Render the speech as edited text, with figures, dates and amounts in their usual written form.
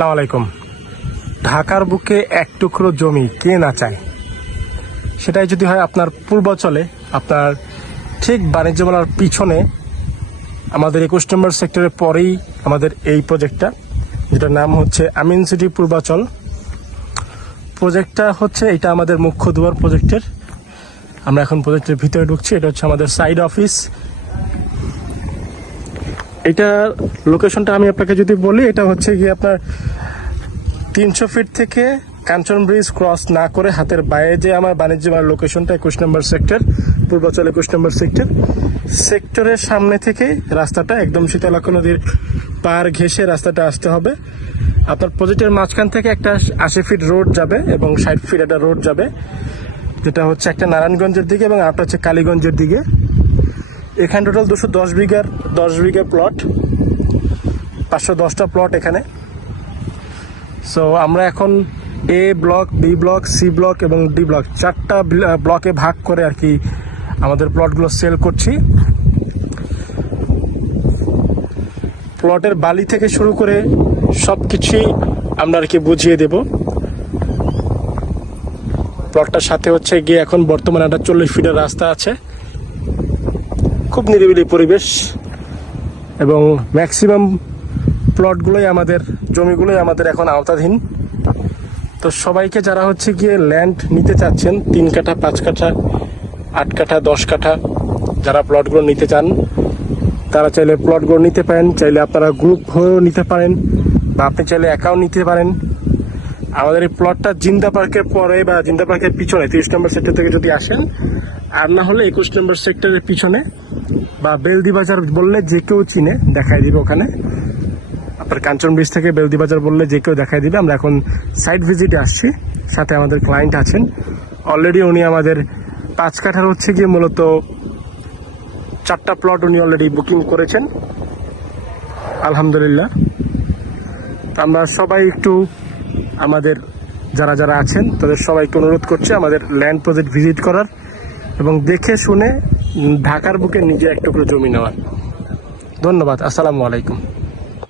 আসসালামু আলাইকুম। ঢাকার বুকে এক টুকরো জমি কে না চায়? সেটাই যদি হয় আপনার পূর্বাঞ্চলে, আপনার ঠিক বাণিজ্য মেলার পিছনে আমাদের 21 নম্বর সেক্টরের পরেই আমাদের এই প্রজেক্টটা, যেটার নাম হচ্ছে আমিন সিটি পূর্বাচল প্রজেক্টটা হচ্ছে। এটা আমাদের মুখ্য দুয়ার প্রজেক্টের। আমরা এখন প্রজেক্টের ভিতরে ঢুকছি। এটা হচ্ছে আমাদের সাইড অফিস। এটা লোকেশনটা আমি আপনাকে যদি বলি, এটা হচ্ছে গিয়ে আপনার 300 ফিট থেকে কাঞ্চন ব্রিজ ক্রস না করে হাতের বাইরে যে আমার বাণিজ্য মেলার লোকেশনটা 21 নম্বর সেক্টর, পূর্বাচল 21 নম্বর সেক্টরের সামনে থেকে রাস্তাটা একদম শীতলক্ষ্যা নদীর পার ঘেঁষে রাস্তাটা আসতে হবে। আপনার প্রজেক্টের মাঝখান থেকে একটা 80 ফিট রোড যাবে এবং 60 ফিট একটা রোড যাবে, যেটা হচ্ছে একটা নারায়ণগঞ্জের দিকে এবং একটা হচ্ছে কালীগঞ্জের দিকে। এখানে টোটাল 10 বিঘা প্লট, 510টা প্লট এখানে। সো আমরা এখন A block, B block, C block এবং ডি ব্লক, 4টা ব্লকে ভাগ করে আর কি আমাদের প্লটগুলো সেল করছি। প্লটের বালি থেকে শুরু করে সব কিছুই আমরা আর কি বুঝিয়ে দেব। প্লটটার সাথে হচ্ছে গিয়ে এখন বর্তমানে একটা 40 ফিটের রাস্তা আছে, খুব নিরিবিলি পরিবেশ এবং ম্যাক্সিমাম প্লটগুলোই আমাদের, জমিগুলোই আমাদের এখন আওতাধীন। তো সবাইকে যারা হচ্ছে গিয়ে ল্যান্ড নিতে চাচ্ছেন, 3 কাঠা, 5 কাঠা, 8 কাঠা, 10 কাঠা, যারা প্লটগুলো নিতে চান তারা চাইলে প্লটগুলো নিতে পারেন। চাইলে আপনারা গ্রুপ হয়েও নিতে পারেন বা আপনি চাইলে একাও নিতে পারেন। আমাদের এই প্লটটা জিন্দা পার্কের পরে বা জিন্দা পার্কের পিছনে 30 নম্বর সেক্টর থেকে যদি আসেন, আর না হলে 21 নম্বর সেক্টরের পিছনে বা বেলদি বাজার বললে যে কেউ চিনে, দেখাই দিবে ওখানে। আপনার কাঞ্চন ব্রিজ থেকে বেলদি বাজার বললে যে কেউ দেখাই দিবে। আমরা এখন সাইট ভিজিটে আসছি, সাথে আমাদের ক্লায়েন্ট আছেন। অলরেডি উনি আমাদের 5 কাঠার হচ্ছে গিয়ে মূলত 4টা প্লট উনি অলরেডি বুকিং করেছেন, আলহামদুলিল্লাহ। আমরা সবাই একটু, আমাদের যারা যারা আছেন তাদের সবাইকে অনুরোধ করছি আমাদের ল্যান্ড প্রজেক্ট ভিজিট করার এবং দেখে শুনে ঢাকার বুকে নিজে এক টুকরো জমি নেওয়ার। ধন্যবাদ। আসসালামু আলাইকুম।